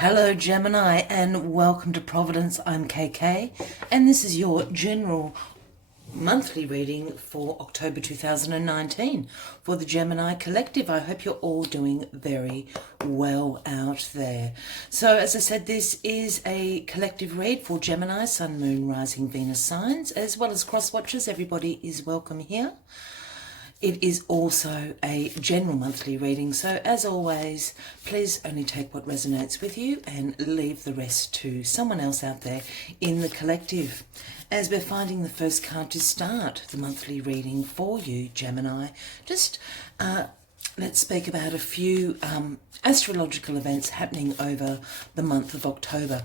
Hello Gemini and welcome to Providence. I'm KK and this is your general monthly reading for October 2019 for the Gemini Collective. I hope you're all doing very well out there. So as I said, this is a collective read for Gemini, Sun, Moon, Rising, Venus signs, as well as cross watchers. Everybody is welcome here. It is also a general monthly reading, so as always, please only take what resonates with you and leave the rest to someone else out there in the collective. As we're finding the first card to start the monthly reading for you, Gemini, just let's speak about a few astrological events happening over the month of October.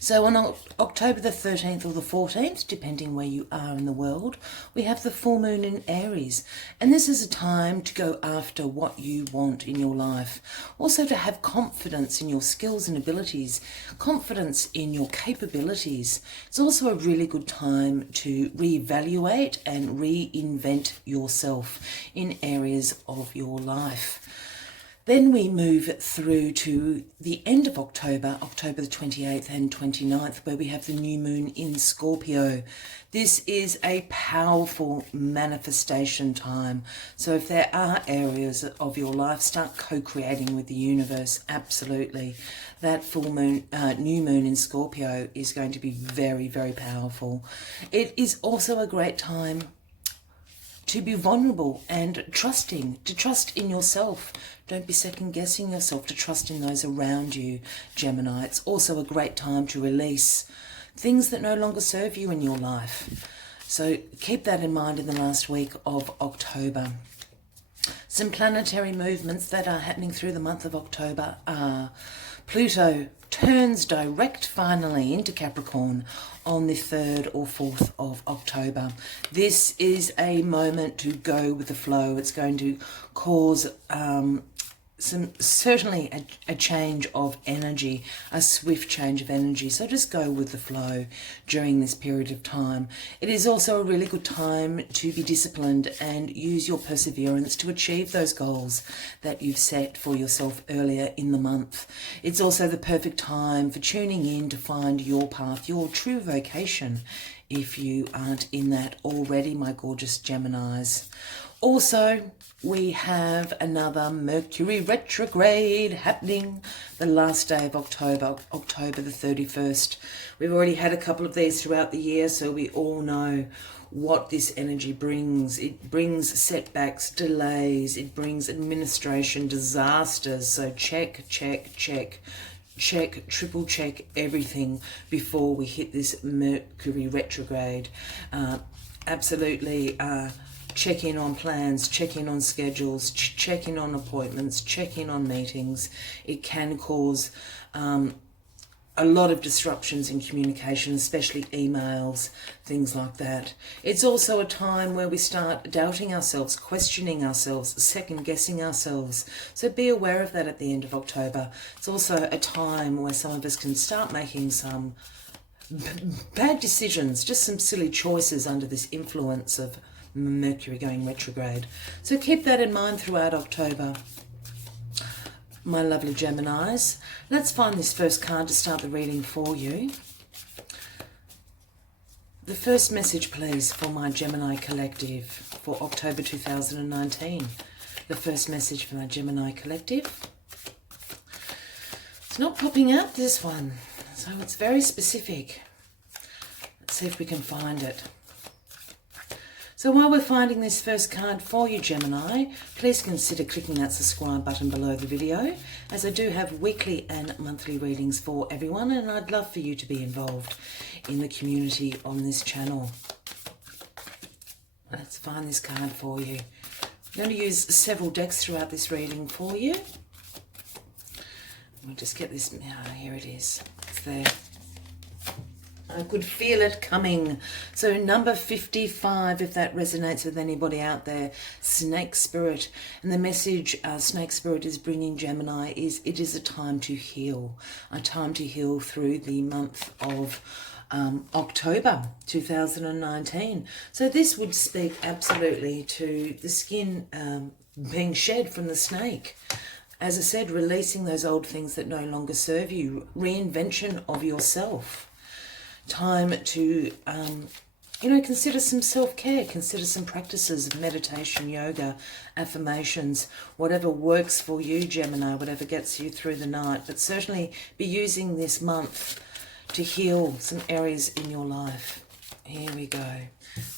So on October the 13th or the 14th, depending where you are in the world, we have the full moon in Aries. And this is a time to go after what you want in your life. Also to have confidence in your skills and abilities, confidence in your capabilities. It's also a really good time to reevaluate and reinvent yourself in areas of your life. Then we move through to the end of October, October the 28th and 29th, where we have the new moon in Scorpio. This is a powerful manifestation time. So if there are areas of your life, start co-creating with the universe. Absolutely. That full moon, new moon in Scorpio is going to be very, very powerful. It is also a great time to be vulnerable and trusting, to trust in yourself. Don't be second guessing yourself, to trust in those around you, Gemini. It's also a great time to release things that no longer serve you in your life. So keep that in mind in the last week of October. Some planetary movements that are happening through the month of October are Pluto turns direct finally into Capricorn on the 3rd or 4th of October. This is a moment to go with the flow. It's going to cause certainly a change of energy, a swift change of energy. So just go with the flow during this period of time. It is also a really good time to be disciplined and use your perseverance to achieve those goals that you've set for yourself earlier in the month. It's also the perfect time for tuning in to find your path, your true vocation, if you aren't in that already, my gorgeous Geminis. Also, we have another Mercury retrograde happening the last day of October, October the 31st. We've already had a couple of these throughout the year, so we all know what this energy brings. It brings setbacks, delays, it brings administration, disasters. So check, triple check everything before we hit this Mercury retrograde. Absolutely check in on plans, check in on schedules, check in on appointments, check in on meetings. It can cause a lot of disruptions in communication, especially emails, things like that. It's also a time where we start doubting ourselves, questioning ourselves, second guessing ourselves. So be aware of that at the end of October. It's also a time where some of us can start making some bad decisions, just some silly choices under this influence of Mercury going retrograde. So keep that in mind throughout October, my lovely Geminis. Let's find this first card to start the reading for you. The first message, please, for my Gemini Collective for October 2019. The first message for my Gemini Collective. It's not popping out, this one, so it's very specific. Let's see if we can find it. So while we're finding this first card for you, Gemini, please consider clicking that subscribe button below the video, as I do have weekly and monthly readings for everyone, and I'd love for you to be involved in the community on this channel. Let's find this card for you. I'm going to use several decks throughout this reading for you. We'll just get this. Here it is. It's there. I could feel it coming. So number 55, if that resonates with anybody out there, Snake Spirit. And the message Snake Spirit is bringing, Gemini, is it is a time to heal. A time to heal through the month of October 2019. So this would speak absolutely to the skin being shed from the snake. as I said, releasing those old things that no longer serve you, reinvention of yourself. Time to, consider some self-care, consider some practices of meditation, yoga, affirmations, whatever works for you, Gemini, whatever gets you through the night. But certainly be using this month to heal some areas in your life. Here we go.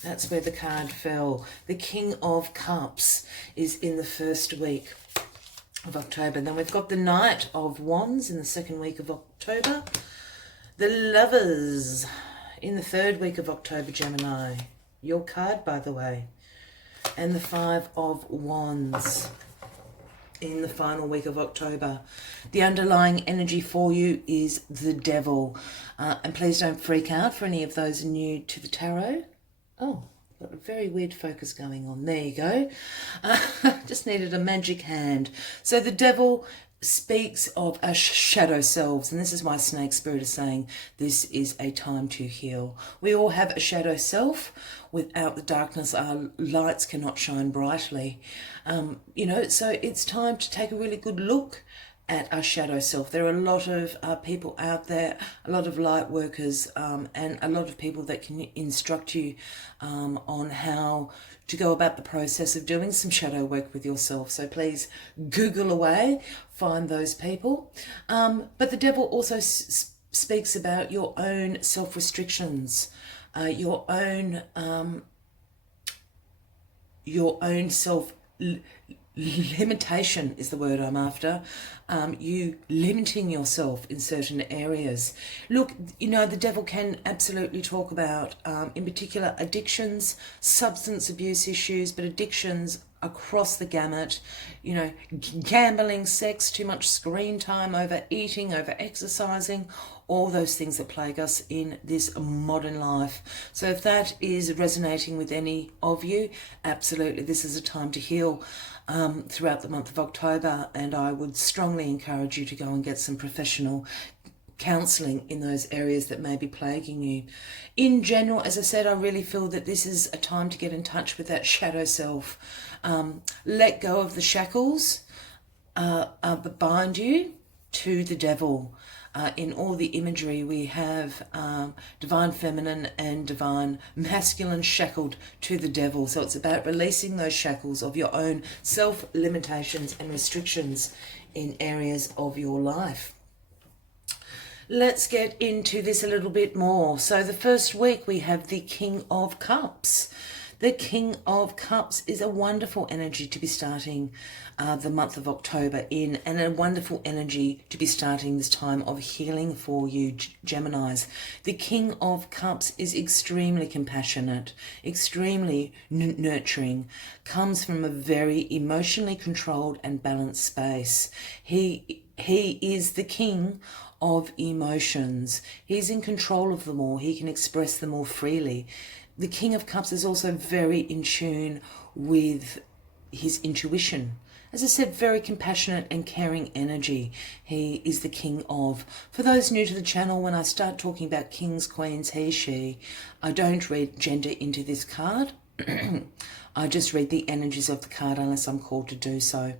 That's where the card fell. The King of Cups is in the first week of October. Then we've got the Knight of Wands in the second week of October. The Lovers in the third week of October, Gemini. Your card, by the way. And the Five of Wands in the final week of October. The underlying energy for you is the Devil. And please don't freak out for any of those new to the tarot. Oh, got a very weird focus going on. There you go. Just needed a magic hand. So the Devil speaks of our shadow selves, and this is why Snake Spirit is saying this is a time to heal. We all have a shadow self. Without the darkness, our lights cannot shine brightly. So it's time to take a really good look at our shadow self. There are a lot of people out there, a lot of light workers, and a lot of people that can instruct you on how to go about the process of doing some shadow work with yourself. So please Google away, find those people. But the Devil also speaks about your own self-restrictions, your own limitation is the word I'm after. You limiting yourself in certain areas. Look, the Devil can absolutely talk about, in particular, addictions, substance abuse issues, but addictions across the gamut, gambling, sex, too much screen time, overeating, over exercising, all those things that plague us in this modern life. So if that is resonating with any of you, absolutely, this is a time to heal throughout the month of October, and I would strongly encourage you to go and get some professional counselling in those areas that may be plaguing you. In general, as I said, I really feel that this is a time to get in touch with that shadow self. Let go of the shackles that bind you to the Devil. In all the imagery, we have divine feminine and divine masculine shackled to the Devil. So it's about releasing those shackles of your own self-limitations and restrictions in areas of your life. Let's get into this a little bit more. So the first week we have the King of Cups. The King of Cups is a wonderful energy to be starting the month of October in, and a wonderful energy to be starting this time of healing for you, Geminis. The King of Cups is extremely compassionate, extremely nurturing, comes from a very emotionally controlled and balanced space. He is the king of emotions. He's in control of them all. He can express them all freely. The King of Cups is also very in tune with his intuition. As I said, very compassionate and caring energy. He is the king of. For those new to the channel, when I start talking about kings, queens, he, she, I don't read gender into this card. I just read the energies of the card unless I'm called to do so.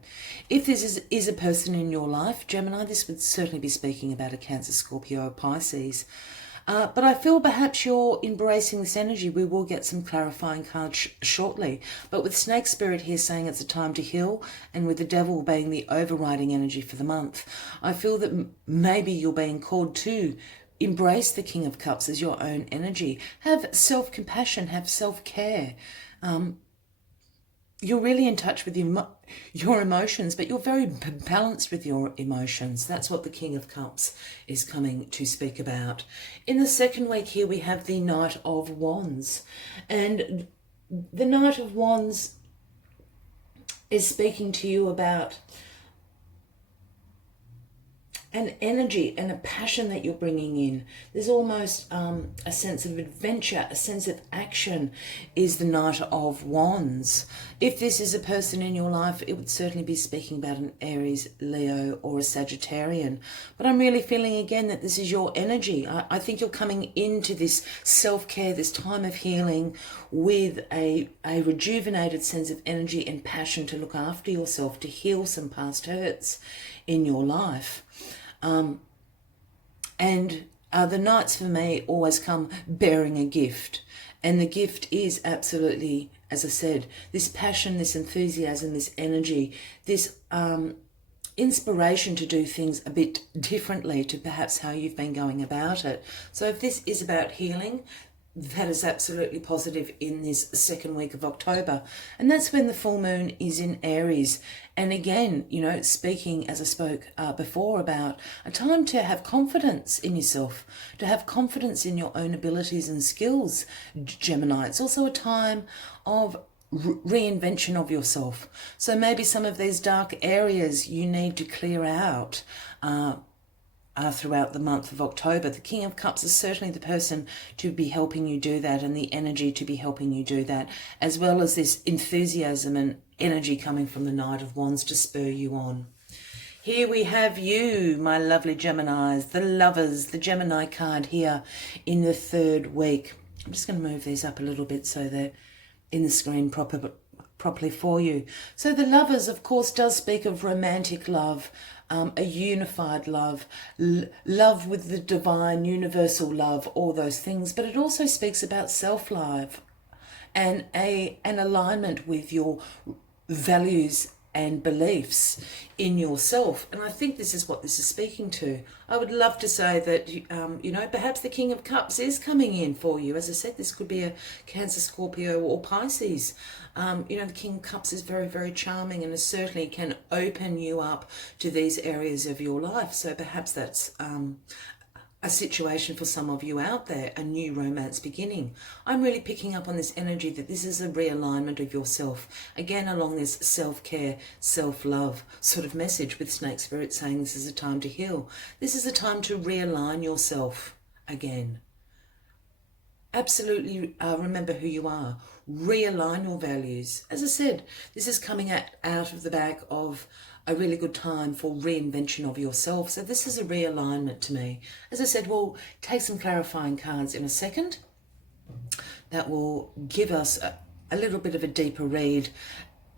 If this is a person in your life, Gemini, this would certainly be speaking about a Cancer, Scorpio, or Pisces. But I feel perhaps you're embracing this energy. We will get some clarifying cards shortly. But with Snake Spirit here saying it's a time to heal, and with the Devil being the overriding energy for the month, I feel that maybe you're being called to embrace the King of Cups as your own energy. Have self-compassion, have self-care. You're really in touch with your emotions, but you're very balanced with your emotions. That's what the King of Cups is coming to speak about. In the second week here, we have the Knight of Wands. And the Knight of Wands is speaking to you about an energy and a passion that you're bringing in. There's almost a sense of adventure, a sense of action is the Knight of Wands. If this is a person in your life, it would certainly be speaking about an Aries, Leo, or a Sagittarian. But I'm really feeling again that this is your energy. I think you're coming into this self-care, this time of healing with a rejuvenated sense of energy and passion to look after yourself, to heal some past hurts in your life. The Knights for me always come bearing a gift. And the gift is absolutely, as I said, this passion, this enthusiasm, this energy, this inspiration to do things a bit differently to perhaps how you've been going about it. So if this is about healing, that is absolutely positive in this second week of October. And that's when the full moon is in Aries. And again, you know, speaking as I spoke before about a time to have confidence in yourself, to have confidence in your own abilities and skills, Gemini. It's also a time of reinvention of yourself. So maybe some of these dark areas you need to clear out throughout the month of October. The King of Cups is certainly the person to be helping you do that, and the energy to be helping you do that, as well as this enthusiasm and energy coming from the Knight of Wands to spur you on. Here we have you, my lovely Geminis, the Lovers, the Gemini card here in the third week. I'm just going to move these up a little bit so they're in the screen properly for you. So the Lovers, of course, does speak of romantic love, a unified love, love with the divine, universal love, all those things. But it also speaks about self-love and an alignment with your values and beliefs in yourself. And I think this is what this is speaking to. I would love to say that, you know, perhaps the King of Cups is coming in for you. As I said, this could be a Cancer, Scorpio, or Pisces. You know, the King of Cups is very, very charming, and it certainly can open you up to these areas of your life. So perhaps that's a situation for some of you out there, a new romance beginning. I'm really picking up on this energy that this is a realignment of yourself. Again, along this self-care, self-love sort of message, with Snake Spirit saying this is a time to heal. This is a time to realign yourself again. Absolutely remember who you are. Realign your values. As I said, this is coming out of the back of a really good time for reinvention of yourself. So this is a realignment to me. As I said, we'll take some clarifying cards in a second. That will give us a little bit of a deeper read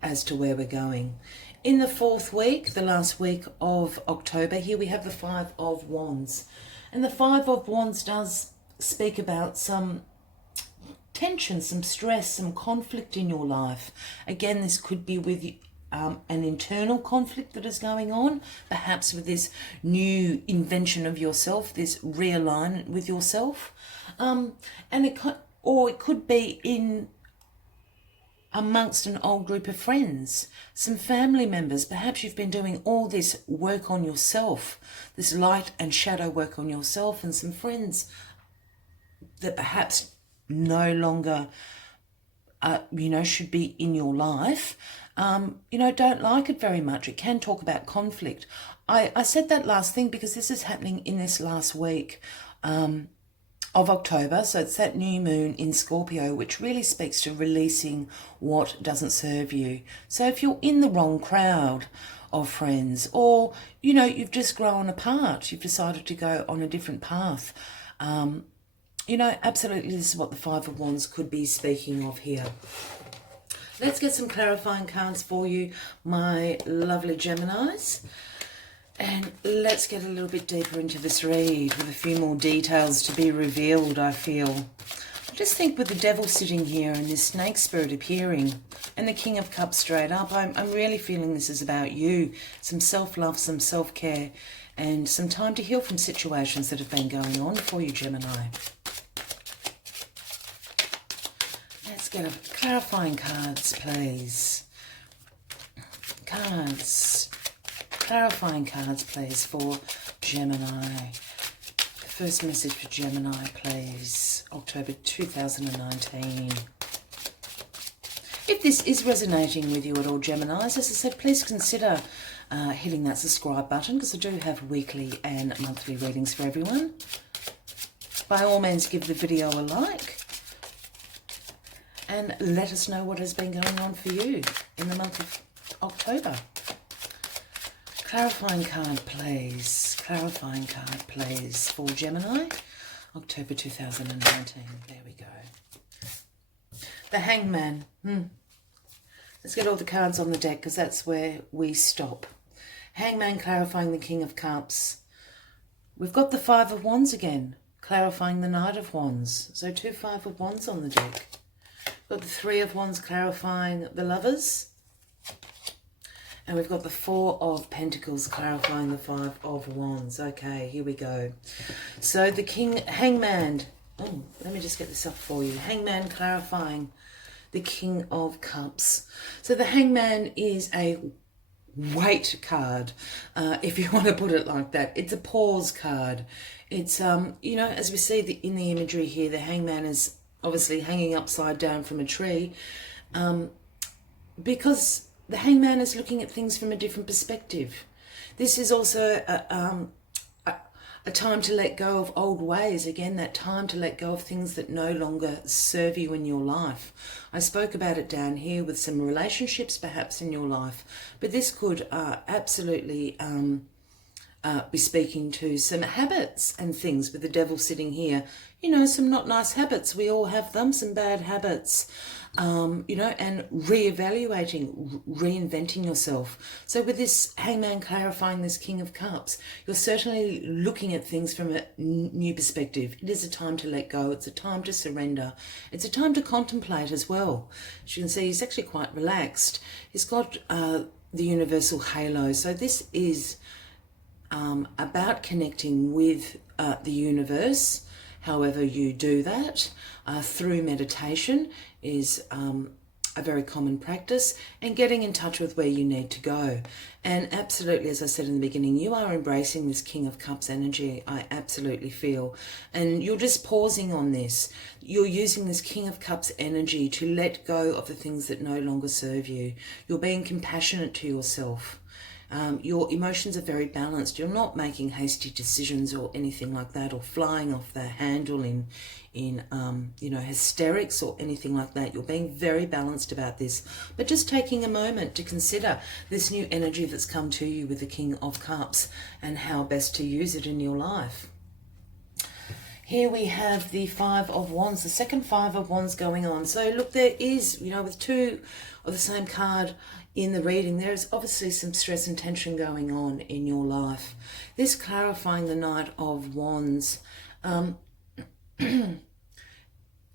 as to where we're going. In the fourth week, the last week of October, here we have the Five of Wands. And the Five of Wands does speak about some tension, some stress, some conflict in your life. Again, this could be with an internal conflict that is going on, perhaps with this new invention of yourself, this realignment with yourself, and it could be in amongst an old group of friends, some family members. Perhaps you've been doing all this work on yourself, this light and shadow work on yourself, and some friends that perhaps no longer you know, should be in your life, you know, don't like it very much. It can talk about conflict. I said that last thing because this is happening in this last week of October. So it's that new moon in Scorpio, which really speaks to releasing what doesn't serve you. So if you're in the wrong crowd of friends, or, you know, you've just grown apart, you've decided to go on a different path, you know, absolutely this is what the Five of Wands could be speaking of here. Let's get some clarifying cards for you, my lovely Geminis. And let's get a little bit deeper into this read with a few more details to be revealed, I feel. I just think with the Devil sitting here and this Snake Spirit appearing and the King of Cups straight up, I'm really feeling this is about you. Some self-love, some self-care, and some time to heal from situations that have been going on for you, Gemini. Let's get a clarifying cards, please. Cards. Clarifying cards, please, for Gemini. The first message for Gemini, please. October 2019. If this is resonating with you at all, Geminis, as I said, please consider hitting that subscribe button, because I do have weekly and monthly readings for everyone. By all means, give the video a like and let us know what has been going on for you in the month of October. Clarifying card, please. Clarifying card, please, for Gemini, October 2019. There we go. The Hangman. Let's get all the cards on the deck, because that's where we stop. Hangman clarifying the King of Cups. We've got the Five of Wands again, clarifying the Knight of Wands. So 2 Five of Wands on the deck. We've got the Three of Wands clarifying the Lovers. And we've got the Four of Pentacles clarifying the Five of Wands. Okay, here we go. So the Hangman. Oh, let me just get this up for you. Hangman clarifying the King of Cups. So the Hangman is a wait card, if you want to put it like that. It's a pause card. It's, you know, as we see in the imagery here, the Hangman is obviously hanging upside down from a tree, because the Hangman is looking at things from a different perspective. This is also a time to let go of old ways. Again, that time to let go of things that no longer serve you in your life. I spoke about it down here with some relationships perhaps in your life, but this could absolutely be speaking to some habits and things, with the Devil sitting here. You know, some not nice habits. We all have them, some bad habits. You know, and reevaluating, reinventing yourself. So with this Hangman clarifying this King of Cups, you're certainly looking at things from a new perspective. It is a time to let go. It's a time to surrender. It's a time to contemplate as well. As you can see, he's actually quite relaxed. He's got the universal halo. So this is about connecting with the universe. However you do that, through meditation is a very common practice, and getting in touch with where you need to go. And absolutely, as I said in the beginning, you are embracing this King of Cups energy, I absolutely feel. And you're just pausing on this. You're using this King of Cups energy to let go of the things that no longer serve you. You're being compassionate to yourself. Your emotions are very balanced. You're not making hasty decisions or anything like that, or flying off the handle in you know, hysterics or anything like that. You're being very balanced about this, but just taking a moment to consider this new energy that's come to you with the King of Cups and how best to use it in your life. Here we have the Five of Wands, the second Five of Wands going on. So look, there is, you know, with two of the same card in the reading, there is obviously some stress and tension going on in your life. This clarifying the Knight of Wands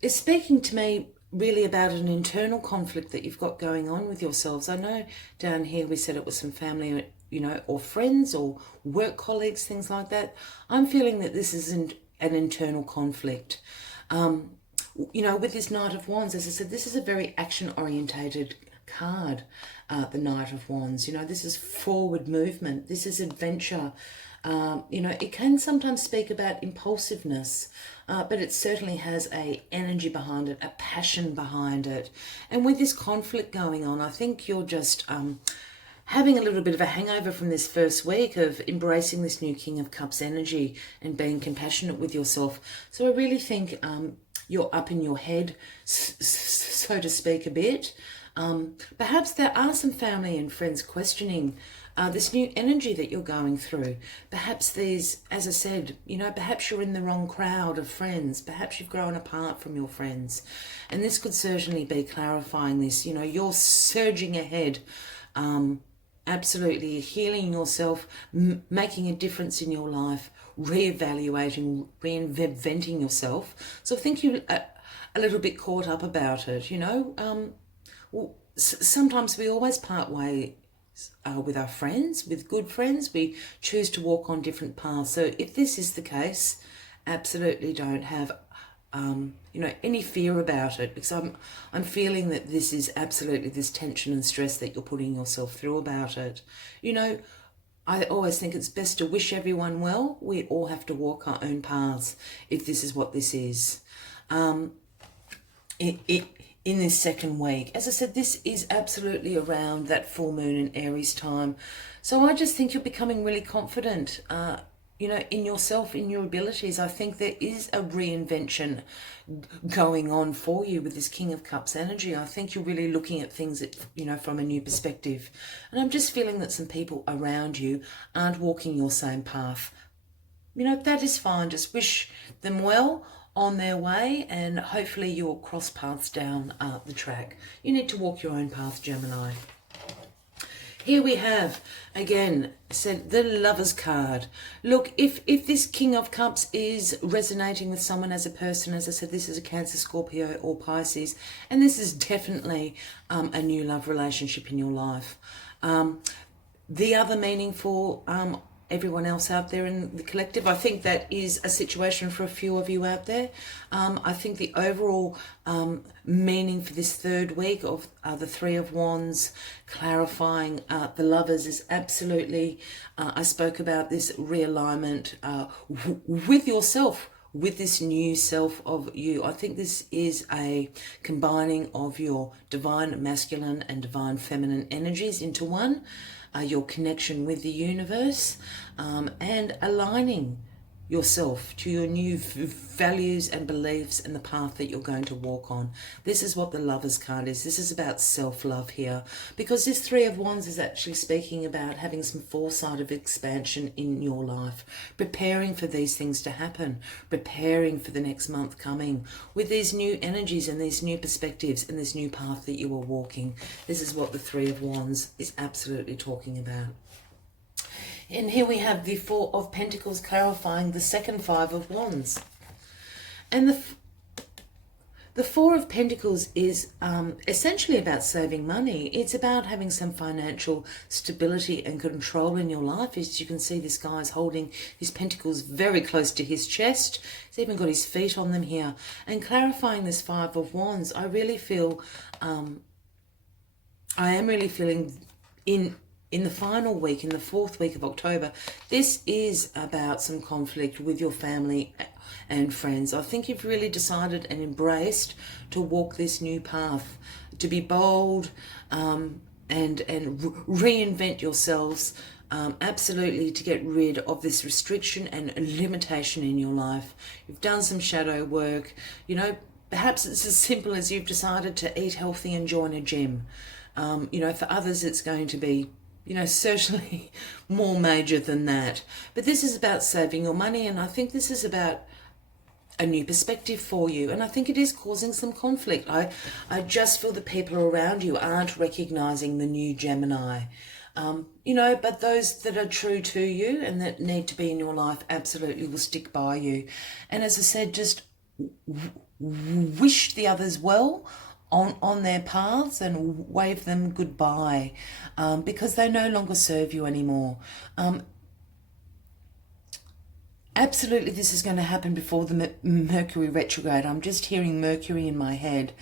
is speaking to me really about an internal conflict that you've got going on with yourselves. I know down here we said it was some family, you know, or friends or work colleagues, things like that. I'm feeling that this isn't an internal conflict. You know, with this Knight of Wands, as I said, this is a very action-orientated card, the Knight of Wands. You know, this is forward movement. This is adventure. You know, it can sometimes speak about impulsiveness, but it certainly has a energy behind it, a passion behind it. And with this conflict going on, I think you're just having a little bit of a hangover from this first week of embracing this new King of Cups energy and being compassionate with yourself. So I really think you're up in your head, so to speak, a bit. Perhaps there are some family and friends questioning this new energy that you're going through. Perhaps these, as I said, you know, perhaps you're in the wrong crowd of friends. Perhaps you've grown apart from your friends. And this could certainly be clarifying this. You know, you're surging ahead, absolutely healing yourself, making a difference in your life, reevaluating, reinventing yourself. So I think you're a little bit caught up about it, you know. Well, sometimes we always part ways with our friends, with good friends. We choose to walk on different paths. So if this is the case, absolutely don't have you know, any fear about it, because I'm feeling that this is absolutely this tension and stress that you're putting yourself through about it. You know, I always think it's best to wish everyone well. We all have to walk our own paths if this is what this is. in this second week. As I said, this is absolutely around that full moon in Aries time. So I just think you're becoming really confident, you know, in yourself, in your abilities. I think there is a reinvention going on for you with this King of Cups energy. I think you're really looking at things, you know, from a new perspective. And I'm just feeling that some people around you aren't walking your same path. You know, that is fine. Just wish them well on their way, and hopefully you'll cross paths down the track. You need to walk your own path, Gemini. Here we have, again, said the Lover's card. Look, if this King of Cups is resonating with someone as a person, as I said, this is a Cancer, Scorpio or Pisces, and this is definitely a new love relationship in your life. The other meaning for everyone else out there in the collective, I think that is a situation for a few of you out there. I think the overall meaning for this third week of the Three of Wands, clarifying the Lovers, is absolutely, I spoke about this realignment with yourself, with this new self of you. I think this is a combining of your divine masculine and divine feminine energies into one. Your connection with the universe, and aligning yourself to your new values and beliefs and the path that you're going to walk on. This is what the Lover's card is. This is about self-love here, because this Three of Wands is actually speaking about having some foresight of expansion in your life, preparing for these things to happen, preparing for the next month coming with these new energies and these new perspectives and this new path that you are walking. This is what the Three of Wands is absolutely talking about. And here we have the Four of Pentacles clarifying the second Five of Wands. And the Four of Pentacles is essentially about saving money. It's about having some financial stability and control in your life. As you can see, this guy's holding his pentacles very close to his chest. He's even got his feet on them here. And clarifying this Five of Wands, I really feel, I am really feeling in the final week, in the fourth week of October, this is about some conflict with your family and friends. I think you've really decided and embraced to walk this new path, to be bold and reinvent yourselves, absolutely, to get rid of this restriction and limitation in your life. You've done some shadow work, you know, perhaps it's as simple as you've decided to eat healthy and join a gym. You know, for others it's going to be, you know, certainly more major than that. But this is about saving your money, and I think this is about a new perspective for you. And I think it is causing some conflict. I just feel the people around you aren't recognizing the new Gemini. You know, but those that are true to you and that need to be in your life absolutely will stick by you. And as I said, just wish the others well on their paths and wave them goodbye, because they no longer serve you anymore. Absolutely, this is going to happen before the Mercury retrograde. I'm just hearing Mercury in my head.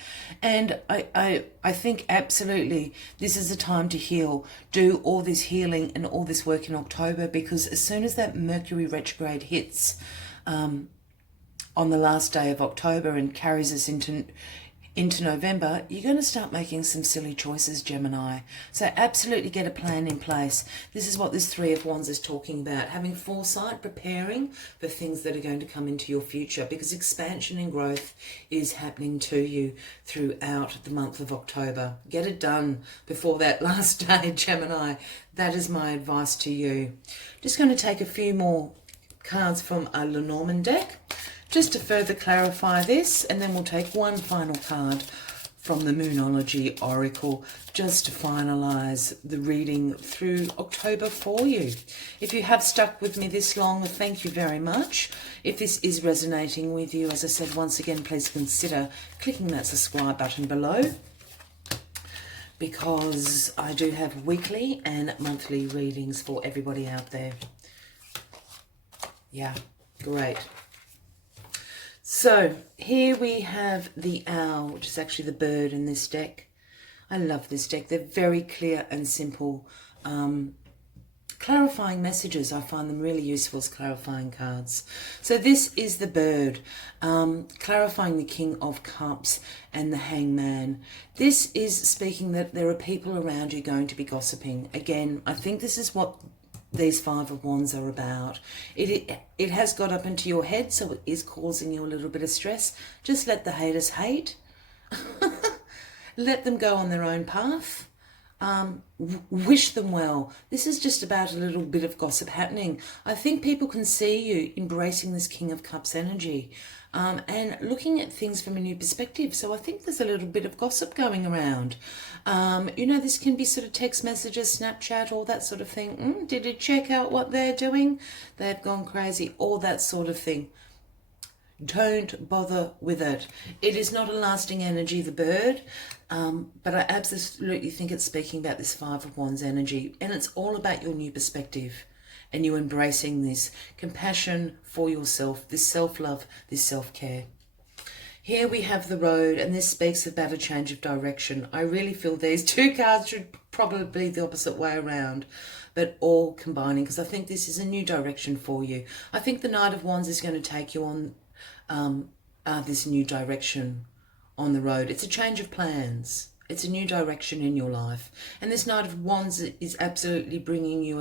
And I think absolutely this is a time to heal. Do all this healing and all this work in October, because as soon as that Mercury retrograde hits on the last day of October and carries us into November, you're going to start making some silly choices, Gemini. So absolutely get a plan in place. This is what this Three of Wands is talking about, having foresight, preparing for things that are going to come into your future, because expansion and growth is happening to you throughout the month of October. Get it done before that last day, Gemini. That is my advice to you. Just going to take a few more cards from a Lenormand deck, just to further clarify this, and then we'll take one final card from the Moonology Oracle just to finalise the reading through October for you. If you have stuck with me this long, thank you very much. If this is resonating with you, as I said, once again, please consider clicking that subscribe button below, because I do have weekly and monthly readings for everybody out there. Yeah, great. So here we have the owl, which is actually the bird in this deck. I love this deck. They're very clear and simple Clarifying messages, I find them really useful as clarifying cards. So this is the Bird, clarifying the King of Cups and the Hangman. This is speaking that there are people around you going to be gossiping. Again, I think this is what these Five of Wands are about. It has got up into your head, so it is causing you a little bit of stress. Just let the haters hate. Let them go on their own path. Wish them well. This is just about a little bit of gossip happening. I think people can see you embracing this King of Cups energy and looking at things from a new perspective. So I think there's a little bit of gossip going around. You know, this can be sort of text messages, Snapchat, all that sort of thing. Did you check out what they're doing? They've gone crazy, all that sort of thing. Don't bother with it. It is not a lasting energy, the Bird, but I absolutely think it's speaking about this Five of Wands energy, and it's all about your new perspective and you embracing this compassion for yourself, this self-love, this self-care. Here we have the Road, and this speaks about a change of direction. I really feel these two cards should probably be the opposite way around, but all combining, because I think this is a new direction for you. I think the Knight of Wands is going to take you on this new direction on the road. It's a change of plans. It's a new direction in your life. And this Knight of Wands is absolutely bringing you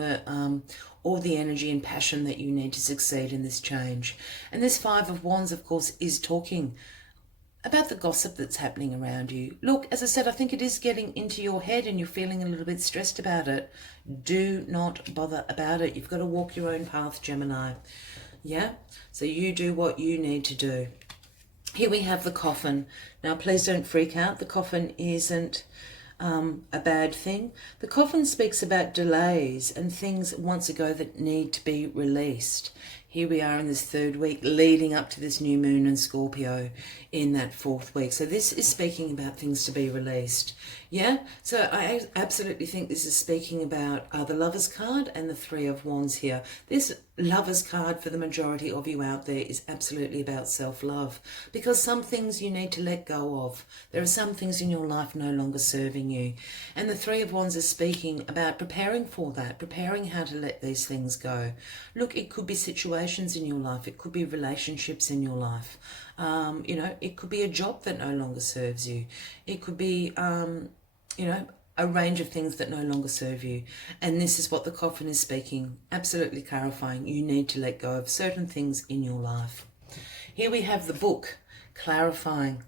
all the energy and passion that you need to succeed in this change. And this Five of Wands, of course, is talking about the gossip that's happening around you. Look, as I said, I think it is getting into your head and you're feeling a little bit stressed about it. Do not bother about it. You've got to walk your own path, Gemini. Yeah, so you do what you need to do. Here we have the Coffin. Now, please don't freak out. The Coffin isn't a bad thing. The Coffin speaks about delays and things once ago that need to be released. Here we are in this third week leading up to this new moon in Scorpio in that fourth week. So this is speaking about things to be released. Yeah, so I absolutely think this is speaking about the Lovers card and the Three of Wands here. This Lovers card for the majority of you out there is absolutely about self-love, because some things you need to let go of. There are some things in your life no longer serving you. And the Three of Wands is speaking about preparing for that, preparing how to let these things go. Look, it could be situations in your life. It could be relationships in your life. You know, it could be a job that no longer serves you. It could be, you know, a range of things that no longer serve you. And this is what the Coffin is speaking, absolutely clarifying. You need to let go of certain things in your life. Here we have the Book, clarifying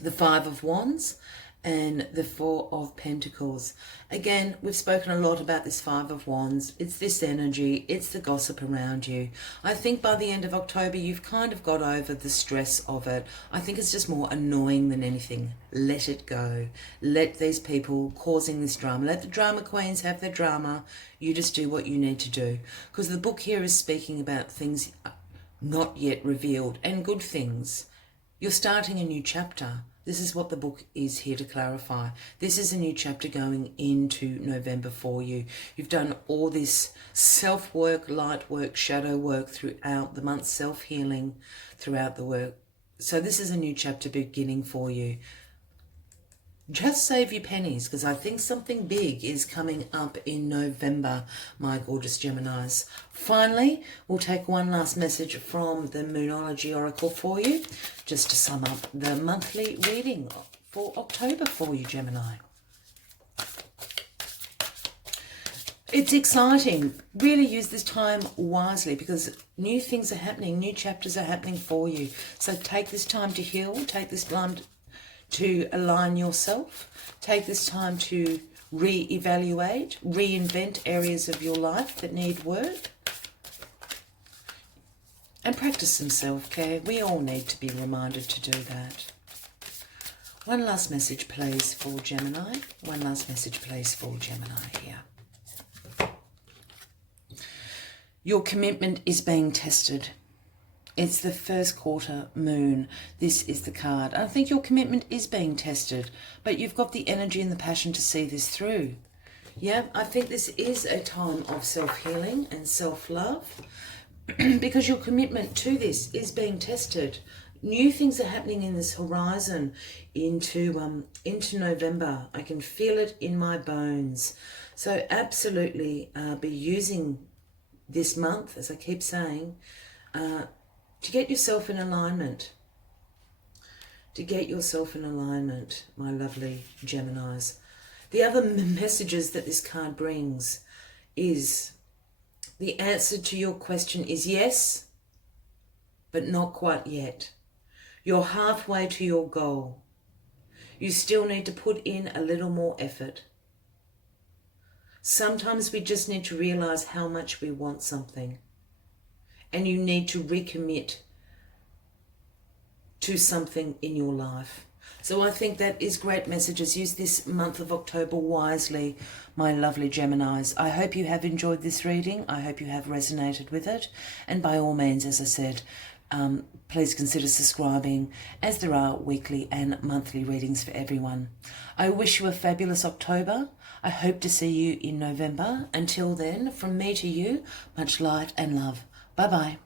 the Five of Wands and the Four of Pentacles. Again, we've spoken a lot about this Five of Wands. It's this energy, it's the gossip around you. I think by the end of October, you've kind of got over the stress of it. I think it's just more annoying than anything. Let it go. Let these people causing this drama, let the drama queens have their drama. You just do what you need to do. Because the Book here is speaking about things not yet revealed and good things. You're starting a new chapter. This is what the Book is here to clarify. This is a new chapter going into November for you. You've done all this self-work, light work, shadow work throughout the month, self-healing throughout the work. So this is a new chapter beginning for you. Just save your pennies, because I think something big is coming up in November, my gorgeous Geminis. Finally, we'll take one last message from the Moonology Oracle for you, just to sum up the monthly reading for October for you, Gemini. It's exciting. Really use this time wisely, because new things are happening, new chapters are happening for you. So take this time to heal, take this time to align yourself. Take this time to re-evaluate, reinvent areas of your life that need work. And practice some self-care. We all need to be reminded to do that. One last message, please, for Gemini. One last message, please, for Gemini here. Your commitment is being tested. It's the first quarter moon. This is the card. I think your commitment is being tested, but you've got the energy and the passion to see this through. Yeah, I think this is a time of self-healing and self-love, because your commitment to this is being tested. New things are happening in this horizon into November. I can feel it in my bones. So absolutely be using this month, as I keep saying, to get yourself in alignment. To get yourself in alignment, my lovely Geminis. The other messages that this card brings is the answer to your question is yes, but not quite yet. You're halfway to your goal. You still need to put in a little more effort. Sometimes we just need to realize how much we want something, and you need to recommit to something in your life. So I think that is great messages. Use this month of October wisely, my lovely Geminis. I hope you have enjoyed this reading. I hope you have resonated with it. And by all means, as I said, please consider subscribing, as there are weekly and monthly readings for everyone. I wish you a fabulous October. I hope to see you in November. Until then, from me to you, much light and love. Bye-bye.